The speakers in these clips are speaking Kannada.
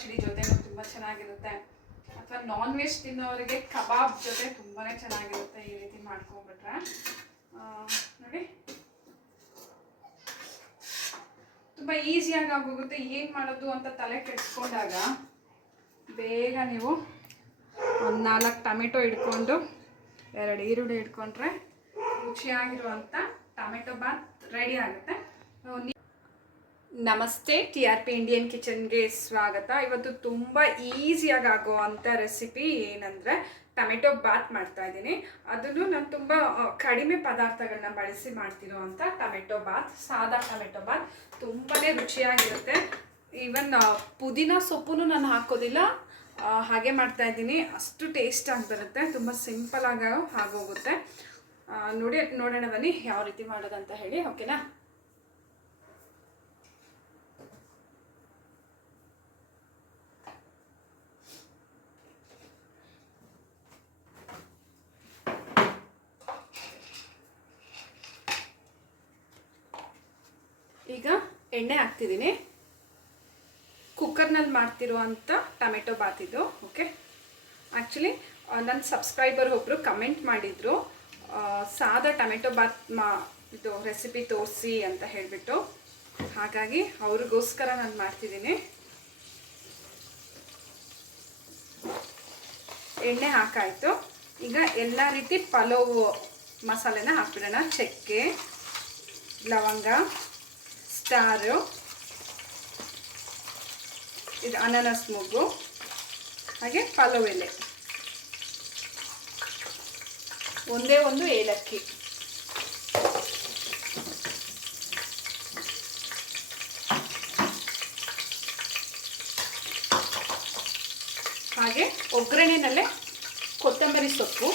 ಪಚ್ಚಡಿ ಜೊತೆನೂ ತುಂಬ ಚೆನ್ನಾಗಿರುತ್ತೆ. ಅಥವಾ ನಾನ್ ವೆಜ್ ತಿನ್ನೋರಿಗೆ ಕಬಾಬ್ ಜೊತೆ ತುಂಬಾ ಚೆನ್ನಾಗಿರುತ್ತೆ ಈ ರೀತಿ ಮಾಡ್ಕೊಂಡ್ಬಿಟ್ರೆ. ನೋಡಿ ತುಂಬ ಈಸಿಯಾಗಿ ಆಗೋಗುತ್ತೆ. ಏನು ಮಾಡೋದು ಅಂತ ತಲೆ ಕೆಡಿಸ್ಕೊಂಡಾಗ ಬೇಗ ನೀವು ಒಂದು 4 ಟೊಮೆಟೊ ಇಟ್ಕೊಂಡು 2 ಈರುಳ್ಳಿ ಇಟ್ಕೊಂಡ್ರೆ ರುಚಿಯಾಗಿರುವಂಥ ಟೊಮೆಟೊ ಬಾತ್ ರೆಡಿ ಆಗುತ್ತೆ. ನಮಸ್ತೆ, TRP ಇಂಡಿಯನ್ ಕಿಚನ್ಗೆ ಸ್ವಾಗತ. ಇವತ್ತು ತುಂಬ ಈಸಿಯಾಗಿ ಆಗುವಂಥ ರೆಸಿಪಿ ಏನಂದರೆ ಟೊಮೆಟೊ ಬಾತ್ ಮಾಡ್ತಾ ಇದ್ದೀನಿ. ಅದನ್ನು ನಾನು ತುಂಬ ಕಡಿಮೆ ಪದಾರ್ಥಗಳನ್ನ ಬಳಸಿ ಮಾಡ್ತಿರೋ ಅಂಥ ಟೊಮೆಟೊ ಬಾತ್, ಸಾದಾ ಟೊಮೆಟೊ ಬಾತ್ ತುಂಬಾ ರುಚಿಯಾಗಿರುತ್ತೆ. ಈವನ್ ಪುದೀನ ಸೊಪ್ಪು ನಾನು ಹಾಕೋದಿಲ್ಲ, ಹಾಗೆ ಮಾಡ್ತಾ ಇದ್ದೀನಿ. ಅಷ್ಟು ಟೇಸ್ಟಾಗಿ ಬರುತ್ತೆ, ತುಂಬ ಸಿಂಪಲಾಗಿ ಆಗೋಗುತ್ತೆ. ನೋಡೋಣ ಬನ್ನಿ ಯಾವ ರೀತಿ ಮಾಡೋದಂತ ಹೇಳಿ. ಓಕೆನಾ? ಈಗ ಎಣ್ಣೆ ಹಾಕ್ತಿದ್ದೀನಿ. ಕುಕ್ಕರ್ನಲ್ಲಿ ಮಾಡ್ತಿರುವಂಥ ಟೊಮೆಟೊ ಬಾತ್ ಇದು. ಓಕೆ, ಆ್ಯಕ್ಚುಲಿ ನನ್ನ ಸಬ್ಸ್ಕ್ರೈಬರ್ ಒಬ್ಬರು ಕಮೆಂಟ್ ಮಾಡಿದರು, ಸಾದಾ ಟೊಮೆಟೊ ಬಾತ್ ಇದು ರೆಸಿಪಿ ತೋರಿಸಿ ಅಂತ ಹೇಳಿಬಿಟ್ಟು. ಹಾಗಾಗಿ ಅವ್ರಿಗೋಸ್ಕರ ನಾನು ಮಾಡ್ತಿದ್ದೀನಿ. ಎಣ್ಣೆ ಹಾಕಾಯಿತು. ಈಗ ಎಲ್ಲ ರೀತಿ ಪಲಾವ್ ಮಸಾಲೆನ ಹಾಕ್ಬಿಡೋಣ. ಚಕ್ಕೆ, ಲವಂಗ, ಸ್ಟಾರು, ಇದು ಅನಾನಸ್ ಮೊಗ್ಗು, ಹಾಗೆ ಪಲಾವ್ ಎಲೆ, ಒಂದೇ ಒಂದು ಏಲಕ್ಕಿ, ಹಾಗೆ ಒಗ್ಗರಣೆನಲ್ಲೇ ಕೊತ್ತಂಬರಿ ಸೊಪ್ಪು,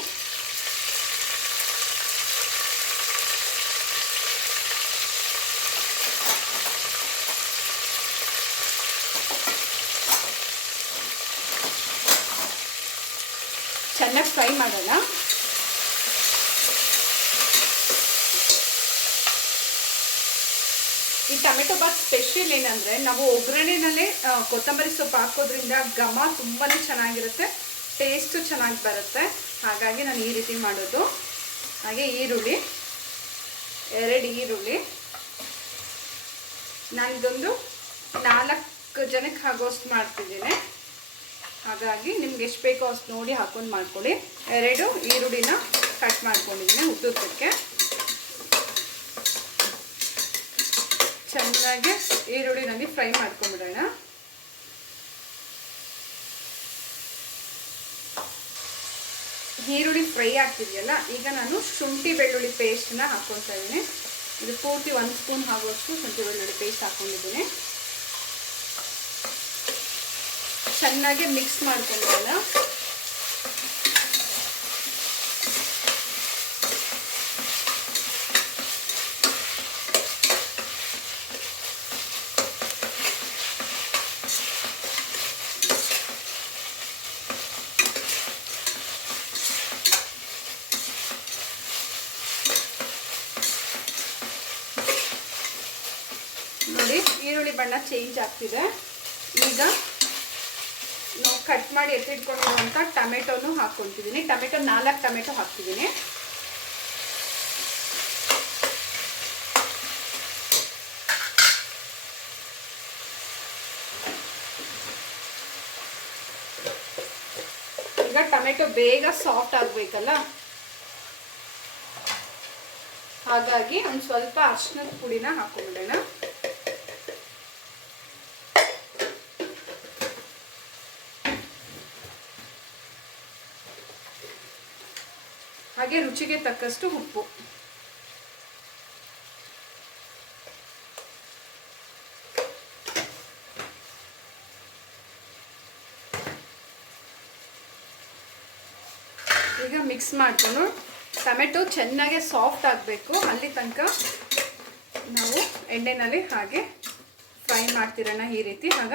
ಚೆನ್ನಾಗಿ ಫ್ರೈ ಮಾಡೋಣ. ಈ ಟೊಮೆಟೊ ಬಾತ್ ಸ್ಪೆಷಲ್ ಏನಂದರೆ ನಾವು ಒಗ್ಗರಣೆನಲ್ಲೇ ಕೊತ್ತಂಬರಿ ಸೊಪ್ಪು ಹಾಕೋದ್ರಿಂದ ಘಮ ತುಂಬಾ ಚೆನ್ನಾಗಿರುತ್ತೆ, ಟೇಸ್ಟು ಚೆನ್ನಾಗಿ ಬರುತ್ತೆ. ಹಾಗಾಗಿ ನಾನು ಈ ರೀತಿ ಮಾಡೋದು. ಹಾಗೆ ಈರುಳ್ಳಿ, 2 ಈರುಳ್ಳಿ. ನಾನಿದೊಂದು 4 ಜನಕ್ಕೆ ಆಗೋಷ್ಟು ಮಾಡ್ತಿದ್ದೀನಿ. ಹಾಗಾಗಿ ನಿಮ್ಗೆ ಎಷ್ಟು ಬೇಕೋ ಅಷ್ಟು ನೋಡಿ ಹಾಕೊಂಡು ಮಾಡ್ಕೊಳ್ಳಿ. 2 ಈರುಳ್ಳಿನ ಕಟ್ ಮಾಡ್ಕೊಂಡಿದ್ದೀನಿ ಉದ್ದುದ್ದಕ್ಕೆ. ಚೆನ್ನಾಗಿ ಈರುಳ್ಳಿನಲ್ಲಿ ಫ್ರೈ ಮಾಡ್ಕೊಂಡ್ಬಿಡೋಣ. ಈರುಳ್ಳಿ ಫ್ರೈ ಆಗ್ತಿದೆಯಲ್ಲ, ಈಗ ನಾನು ಶುಂಠಿ ಬೆಳ್ಳುಳ್ಳಿ ಪೇಸ್ಟನ್ನ ಹಾಕ್ಕೊಳ್ತಾ ಇದ್ದೀನಿ. ಇದು ಪೂರ್ತಿ 1 ಸ್ಪೂನ್ ಆಗುವಷ್ಟು ಶುಂಠಿ ಬೆಳ್ಳುಳ್ಳಿ ಪೇಸ್ಟ್ ಹಾಕ್ಕೊಂಡಿದ್ದೀನಿ. ಚೆನ್ನಾಗಿ ಮಿಕ್ಸ್ ಮಾಡ್ಕೊಳ್ಳೋಣ. ನೋಡಿ, ಈರುಳ್ಳಿ ಬಣ್ಣ ಚೇಂಜ್ ಆಗ್ತಿದೆ. ಈಗ ನಾವು ಕಟ್ ಮಾಡಿ ಎತ್ತಿಟ್ಕೊಂಡಿರುವಂಥ ಟೊಮೆಟೊನು ಹಾಕ್ಕೊತಿದ್ದೀನಿ. ಟೊಮೆಟೊ 4 ಟೊಮೆಟೊ ಹಾಕ್ತಿದ್ದೀನಿ. ಈಗ ಟೊಮೆಟೊ ಬೇಗ ಸಾಫ್ಟ್ ಆಗಬೇಕಲ್ಲ, ಹಾಗಾಗಿ ಒಂದು ಸ್ವಲ್ಪ ಅರಿಶಿನದ ಪುಡಿನ ಹಾಕ್ಕೊಂಡ್ಬಿಡೋಣ. ಹಾಗೆ ರುಚಿಗೆ ತಕ್ಕಷ್ಟು ಉಪ್ಪು. ಈಗ ಮಿಕ್ಸ್ ಮಾಡಿಕೊಂಡು ಟೊಮೆಟೊ ಚೆನ್ನಾಗಿ ಸಾಫ್ಟ್ ಆಗಬೇಕು, ಅಲ್ಲಿ ತನಕ ನಾವು ಎಣ್ಣೆನಲ್ಲಿ ಹಾಗೆ ಫ್ರೈ ಮಾಡ್ತಿರೋಣ ಈ ರೀತಿ. ಆಗ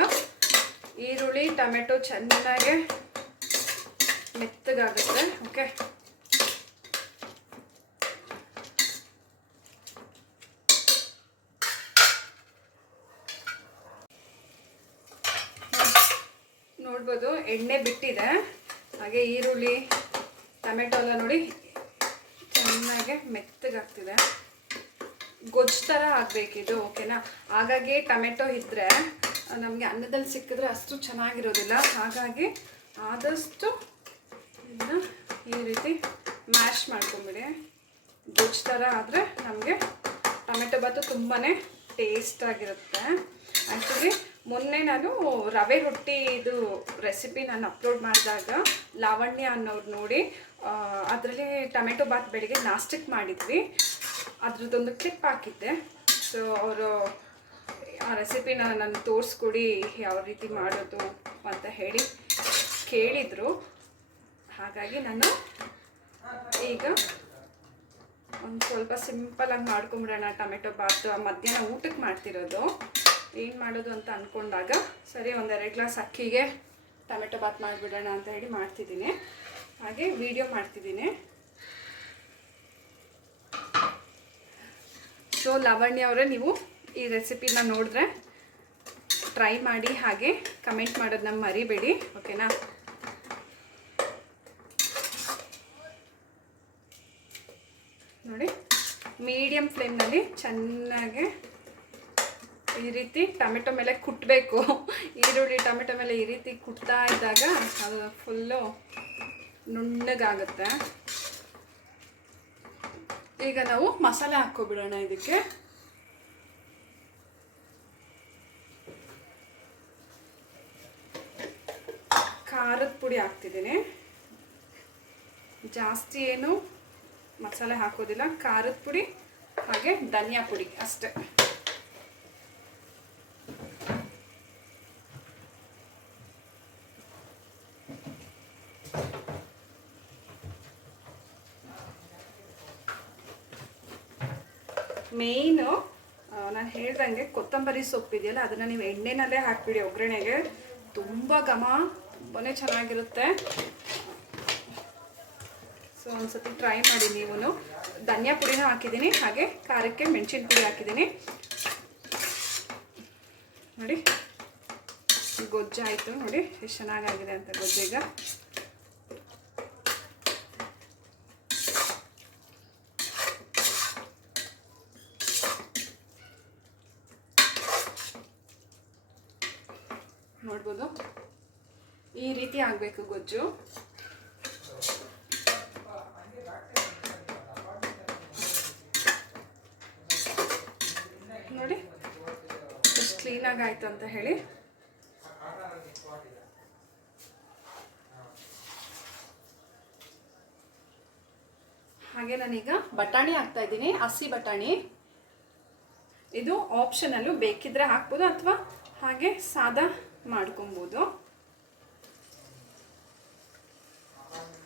ಈರುಳ್ಳಿ ಟೊಮೆಟೊ ಚೆನ್ನಾಗಿ ಮೆತ್ತಗಾಗುತ್ತೆ. ಓಕೆ, ನೋಡ್ಬೋದು ಎಣ್ಣೆ ಬಿಟ್ಟಿದೆ. ಹಾಗೆ ಈರುಳ್ಳಿ ಟೊಮೆಟೊ ಎಲ್ಲ ನೋಡಿ ಚೆನ್ನಾಗಿ ಮೆತ್ತಗಾಗ್ತಿದೆ. ಗೊಜ್ಜು ಥರ ಆಗಬೇಕಿದು, ಓಕೆನಾ? ಹಾಗಾಗಿ ಟೊಮೆಟೊ ಇದ್ದರೆ ನಮಗೆ ಅನ್ನದಲ್ಲಿ ಸಿಕ್ಕಿದ್ರೆ ಅಷ್ಟು ಚೆನ್ನಾಗಿರೋದಿಲ್ಲ. ಹಾಗಾಗಿ ಆದಷ್ಟು ಇದನ್ನ ಈ ರೀತಿ ಮ್ಯಾಶ್ ಮಾಡ್ಕೊಂಬಿಡಿ. ಗೊಜ್ಜು ಥರ ಆದರೆ ನಮಗೆ ಟೊಮೆಟೊ ಬಾತು ತುಂಬಾ ಟೇಸ್ಟಾಗಿರುತ್ತೆ. ಆ್ಯಕ್ಚುಲಿ ಮೊನ್ನೆ ನಾನು ರವೆ ರೊಟ್ಟಿ ಇದು ರೆಸಿಪಿ ನಾನು ಅಪ್ಲೋಡ್ ಮಾಡಿದಾಗ ಲಾವಣ್ಯ ಅನ್ನೋರು ನೋಡಿ ಅದರಲ್ಲಿ ಟೊಮೆಟೊ ಬಾತ್ ಬೆಳಿಗ್ಗೆ ನಾಷ್ಟಕ್ಕೆ ಮಾಡಿದ್ವಿ, ಅದ್ರದ್ದೊಂದು ಕ್ಲಿಪ್ ಹಾಕಿದ್ದೆ. ಸೊ ಅವರು ಆ ರೆಸಿಪಿನ ನಾನು ತೋರಿಸ್ಕೊಡಿ ಯಾವ ರೀತಿ ಮಾಡೋದು ಅಂತ ಹೇಳಿ ಕೇಳಿದರು. ಹಾಗಾಗಿ ನಾನು ಈಗ ಒಂದು ಸ್ವಲ್ಪ ಸಿಂಪಲಾಗಿ ಮಾಡ್ಕೊಂಬಿಡೋಣ ಟೊಮೆಟೊ ಬಾತ್. ಮಧ್ಯಾಹ್ನ ಊಟಕ್ಕೆ ಮಾಡ್ತಿರೋದು, ಏನು ಮಾಡೋದು ಅಂತ ಅಂದ್ಕೊಂಡಾಗ ಸರಿ ಒಂದೆರಡು ಗ್ಲಾಸ್ ಅಕ್ಕಿಗೆ ಟೊಮೆಟೊ ಬಾತ್ ಮಾಡಿಬಿಡೋಣ ಅಂತ ಹೇಳಿ ಮಾಡ್ತಿದ್ದೀನಿ. ಹಾಗೆ ವಿಡಿಯೋ ಮಾಡ್ತಿದ್ದೀನಿ. ಸೊ ಲಾವಣ್ಯ ಅವರೇ, ನೀವು ಈ ರೆಸಿಪಿನ ನೋಡಿದ್ರೆ ಟ್ರೈ ಮಾಡಿ, ಹಾಗೆ ಕಮೆಂಟ್ ಮಾಡೋದನ್ನ ಮರಿಬೇಡಿ, ಓಕೆನಾ? ನೋಡಿ, ಮೀಡಿಯಮ್ ಫ್ಲೇಮ್ನಲ್ಲಿ ಚೆನ್ನಾಗಿ ಈ ರೀತಿ ಟೊಮೆಟೊ ಮೇಲೆ ಕುಟ್ಟಬೇಕು. ಈರುಳ್ಳಿ ಟೊಮೆಟೊ ಮೇಲೆ ಈ ರೀತಿ ಕುಟ್ತಾ ಇದ್ದಾಗ ಅದು ಫುಲ್ಲು ನುಣ್ಣಗಾಗುತ್ತೆ. ಈಗ ನಾವು ಮಸಾಲೆ ಹಾಕ್ಕೊಬಿಡೋಣ. ಇದಕ್ಕೆ ಖಾರದ ಪುಡಿ ಹಾಕ್ತಿದ್ದೀನಿ. ಜಾಸ್ತಿ ಏನು ಮಸಾಲೆ ಹಾಕೋದಿಲ್ಲ, ಖಾರದ ಪುಡಿ ಹಾಗೆ ಧನಿಯಾ ಪುಡಿ ಅಷ್ಟೇ. ಮೇಯ್ನು ನಾನು ಹೇಳ್ದಂಗೆ ಕೊತ್ತಂಬರಿ ಸೊಪ್ಪಿದೆಯಲ್ಲ, ಅದನ್ನು ನೀವು ಎಣ್ಣೆನಲ್ಲೇ ಹಾಕಿಬಿಡಿ ಒಗ್ಗರಣೆಗೆ. ತುಂಬ ಘಮ, ತುಂಬಾ ಚೆನ್ನಾಗಿರುತ್ತೆ. ಸೊ ಒಂದ್ಸತಿ ಟ್ರೈ ಮಾಡಿ ನೀವು. ಧನಿಯಾ ಪುಡಿನೂ ಹಾಕಿದ್ದೀನಿ, ಹಾಗೆ ಖಾರಕ್ಕೆ ಮೆಣಸಿನ ಪುಡಿ ಹಾಕಿದ್ದೀನಿ. ನೋಡಿ, ಗೊಜ್ಜಾಯಿತು. ನೋಡಿ ಎಷ್ಟು ಚೆನ್ನಾಗಾಗಿದೆ ಅಂತ ಗೊಜ್ಜೀಗ. ನೋಡ್ಬೋದು, ಈ ರೀತಿ ಆಗಬೇಕು ಗೊಜ್ಜು. ನೋಡಿ ಎಷ್ಟು ಕ್ಲೀನಾಗಿ ಆಯಿತು ಅಂತ ಹೇಳಿ. ಹಾಗೆ ನಾನೀಗ ಬಟಾಣಿ ಹಾಕ್ತಾ ಇದ್ದೀನಿ, ಹಸಿ ಬಟಾಣಿ. ಇದು ಆಪ್ಷನಲ್ಲು, ಬೇಕಿದ್ರೆ ಹಾಕ್ಬೋದು ಅಥವಾ ಹಾಗೆ ಸಾದಾ ಮಾಡ್ಕೊಬೋದು.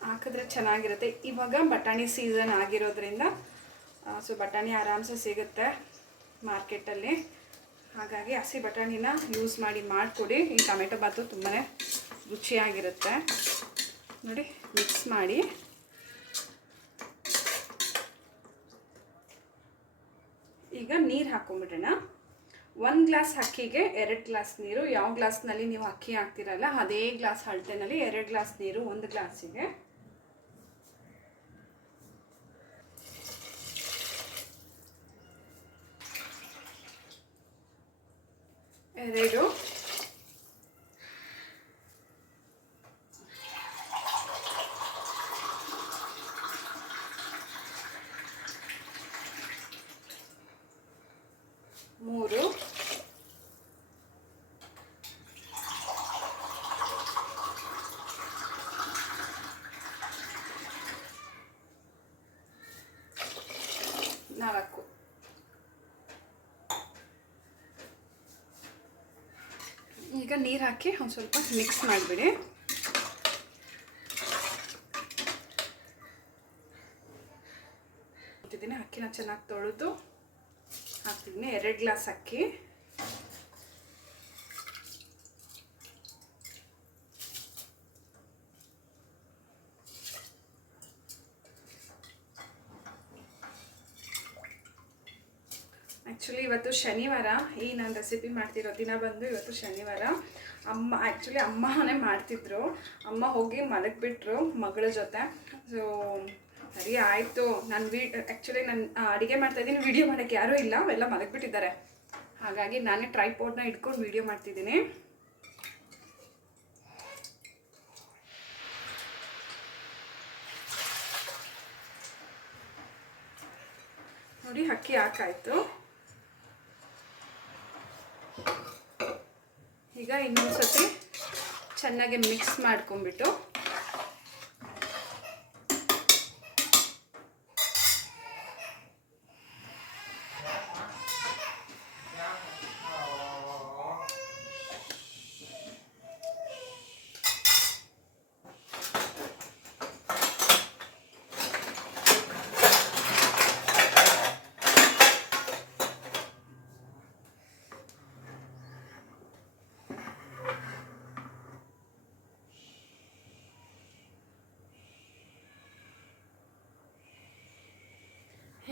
ಹಾಕಿದ್ರೆ ಚೆನ್ನಾಗಿರುತ್ತೆ. ಇವಾಗ ಬಟಾಣಿ ಸೀಸನ್ ಆಗಿರೋದ್ರಿಂದ ಸೊ ಬಟಾಣಿ ಆರಾಮ್ಸೆ ಸಿಗುತ್ತೆ ಮಾರ್ಕೆಟಲ್ಲಿ. ಹಾಗಾಗಿ ಹಸಿ ಬಟಾಣಿನ ಯೂಸ್ ಮಾಡಿ ಮಾಡಿಕೊಡಿ. ಈ ಟೊಮೆಟೊ ಬಾತು ತುಂಬಾ ರುಚಿಯಾಗಿರುತ್ತೆ. ನೋಡಿ, ಮಿಕ್ಸ್ ಮಾಡಿ. ಈಗ ನೀರು ಹಾಕ್ಕೊಂಬಿಡೋಣ. 1 ಗ್ಲಾಸ್ ಅಕ್ಕಿಗೆ 2 ಗ್ಲಾಸ್ ನೀರು. ಯಾವ ಗ್ಲಾಸ್ನಲ್ಲಿ ನೀವು ಅಕ್ಕಿ ಹಾಕ್ತಿರಲ್ಲ ಅದೇ ಗ್ಲಾಸ್ ಅಳತೆನಲ್ಲಿ 2 ಗ್ಲಾಸ್ ನೀರು 1 ಗ್ಲಾಸಿಗೆ. ಎರಡು ಮೂರು 4. ಈಗ ನೀರು ಹಾಕಿ ಒಂದು ಸ್ವಲ್ಪ ಮಿಕ್ಸ್ ಮಾಡಿಬಿಡಿ. ಅಕ್ಕಿನ ಚೆನ್ನಾಗಿ ತೊಳೆದು ಹಾಕ್ತಿದ್ದೀನಿ. 2 ಗ್ಲಾಸ್ ಅಕ್ಕಿ. ಆ್ಯಕ್ಚುಲಿ ಇವತ್ತು ಶನಿವಾರ, ಈ ನಾನು ರೆಸಿಪಿ ಮಾಡ್ತಿರೋ ದಿನ ಬಂದು ಇವತ್ತು ಶನಿವಾರ. ಆ್ಯಕ್ಚುಲಿ ಅಮ್ಮನೇ ಮಾಡ್ತಿದ್ರು. ಅಮ್ಮ ಹೋಗಿ ಮಲಗಿಬಿಟ್ರು ಮಗಳ ಜೊತೆ. ಸೊ ಸರಿ ಆಯಿತು. ನಾನು ಆ್ಯಕ್ಚುಲಿ ನಾನು ಅಡುಗೆ ಮಾಡ್ತಾಯಿದ್ದೀನಿ, ವೀಡಿಯೋ ಮಾಡೋಕ್ಕೆ ಯಾರೂ ಇಲ್ಲ, ಅವೆಲ್ಲ ಮಲಗಿಬಿಟ್ಟಿದ್ದಾರೆ. ಹಾಗಾಗಿ ನಾನೇ ಟ್ರೈಪಾಡ್ನ ಇಟ್ಕೊಂಡು ವೀಡಿಯೋ ಮಾಡ್ತಿದ್ದೀನಿ. ನೋಡಿ ಅಕ್ಕಿ ಹಾಕಾಯಿತು. ಈಗ ಇನ್ನೊಂದು ಸತಿ ಚೆನ್ನಾಗಿ ಮಿಕ್ಸ್ ಮಾಡ್ಕೊಂಬಿಟ್ಟು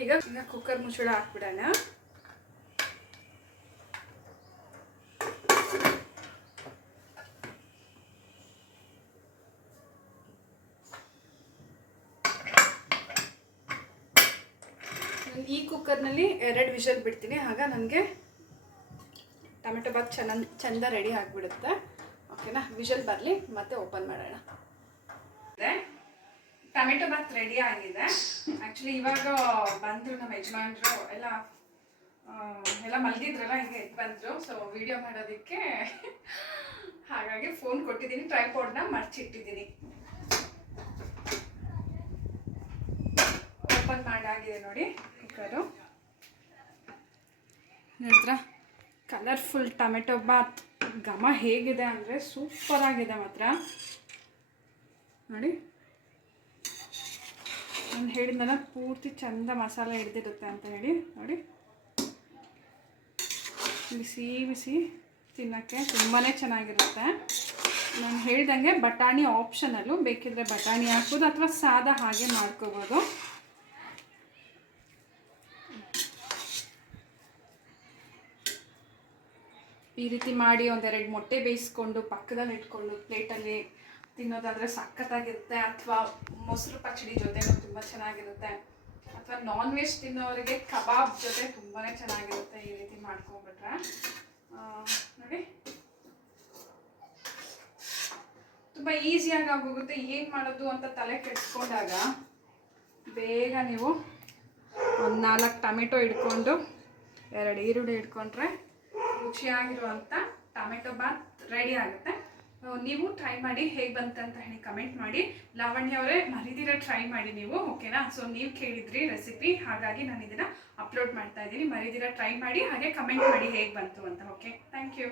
ಈಗ ಕುಕ್ಕರ್ ಮುಚ್ಚಳ ಹಾಕ್ಬಿಡೋಣ. ಈ ಕುಕ್ಕರ್ನಲ್ಲಿ 2 ವಿಷಲ್ ಬಿಡ್ತೀನಿ, ಆಗ ನನಗೆ ಟೊಮೆಟೊ ಬಾತ್ ಚೆಂದ ರೆಡಿ ಆಗಿಬಿಡುತ್ತೆ. ಓಕೆನಾ, ವಿಷಲ್ ಬರಲಿ ಮತ್ತೆ ಓಪನ್ ಮಾಡೋಣ. ಟೊಮೆಟೊ ಬಾತ್ ರೆಡಿ ಆಗಿದೆ. ಆ್ಯಕ್ಚುಲಿ ಇವಾಗ ಬಂದರು ನಮ್ಮ ಯಜಮಾನ್ರು ಎಲ್ಲ ಮಲಗಿದ್ರಲ್ಲ, ಈಗ ಎದ್ದು ಬಂದರು. ಸೊ ವಿಡಿಯೋ ಮಾಡೋದಕ್ಕೆ ಹಾಗಾಗಿ ಫೋನ್ ಕೊಟ್ಟಿದ್ದೀನಿ, ಟ್ರೈಪಾಡ್ನ ಮರ್ಚಿಟ್ಟಿದ್ದೀನಿ. ಓಪನ್ ಮಾಡಾಗಿದೆ ನೋಡಿ ಕುಕ್ಕರು. ನೋಡಿದ್ರಾ ಕಲರ್ಫುಲ್ ಟೊಮೆಟೊ ಬಾತ್ ಘಮ ಹೇಗಿದೆ ಅಂದರೆ ಸೂಪರಾಗಿದೆ ಮಾತ್ರ. ನೋಡಿ ನಾನು ಹೇಳಿದ್ನಲ್ಲ ಪೂರ್ತಿ ಚೆಂದ ಮಸಾಲೆ ಹಿಡ್ದಿರುತ್ತೆ ಅಂತ ಹೇಳಿ. ನೋಡಿ ಬಿಸಿ ಬಿಸಿ ತಿನ್ನೋಕ್ಕೆ ತುಂಬಾ ಚೆನ್ನಾಗಿರುತ್ತೆ. ನಾನು ಹೇಳ್ದಂಗೆ ಬಟಾಣಿ ಆಪ್ಷನಲ್ಲು, ಬೇಕಿದ್ರೆ ಬಟಾಣಿ ಹಾಕ್ಬೋದು ಅಥವಾ ಸಾದಾ ಹಾಗೆ ಮಾಡ್ಕೋಬೋದು. ಈ ರೀತಿ ಮಾಡಿ 1-2 ಮೊಟ್ಟೆ ಬೇಯಿಸ್ಕೊಂಡು ಪಕ್ಕದಲ್ಲಿ ಇಟ್ಕೊಂಡು ಪ್ಲೇಟಲ್ಲಿ ತಿನ್ನೋದಾದರೆ ಸಖತ್ತಾಗಿರುತ್ತೆ. ಅಥವಾ ಮೊಸರು ಪಚ್ಚಡಿ ಜೊತೆನೂ ತುಂಬ ಚೆನ್ನಾಗಿರುತ್ತೆ. ಅಥವಾ ನಾನ್ ವೆಜ್ ತಿನ್ನೋರಿಗೆ ಕಬಾಬ್ ಜೊತೆ ತುಂಬಾ ಚೆನ್ನಾಗಿರುತ್ತೆ ಈ ರೀತಿ ಮಾಡ್ಕೊಂಡ್ಬಿಟ್ರೆ. ನೋಡಿ ತುಂಬ ಈಸಿಯಾಗಿ ಆಗೋಗುತ್ತೆ. ಏನು ಮಾಡೋದು ಅಂತ ತಲೆ ಕೆಡಿಸ್ಕೊಂಡಾಗ ಬೇಗ ನೀವು 4 ಟೊಮೆಟೊ ಇಟ್ಕೊಂಡು 2 ಈರುಳ್ಳಿ ಇಟ್ಕೊಂಡ್ರೆ ರುಚಿಯಾಗಿರುವಂಥ ಟೊಮೆಟೊ ಬಾತ್ ರೆಡಿ ಆಗುತ್ತೆ. ನೀವು ಟ್ರೈ ಮಾಡಿ, ಹೇಗೆ ಬಂತಂತ ಹೇಳಿ ಕಮೆಂಟ್ ಮಾಡಿ. ಲಾವಣ್ಯ ಅವರೇ ಮರಿದಿರ ಟ್ರೈ ಮಾಡಿ ನೀವು, ಓಕೆನಾ. ಸೊ ನೀವು ಕೇಳಿದ್ರಿ ರೆಸಿಪಿ, ಹಾಗಾಗಿ ನಾನು ಇದನ್ನು ಅಪ್ಲೋಡ್ ಮಾಡ್ತಾ ಇದ್ದೀನಿ. ಮರಿದಿರ ಟ್ರೈ ಮಾಡಿ, ಹಾಗೆ ಕಮೆಂಟ್ ಮಾಡಿ ಹೇಗೆ ಬಂತು ಅಂತ. Okay, thank you.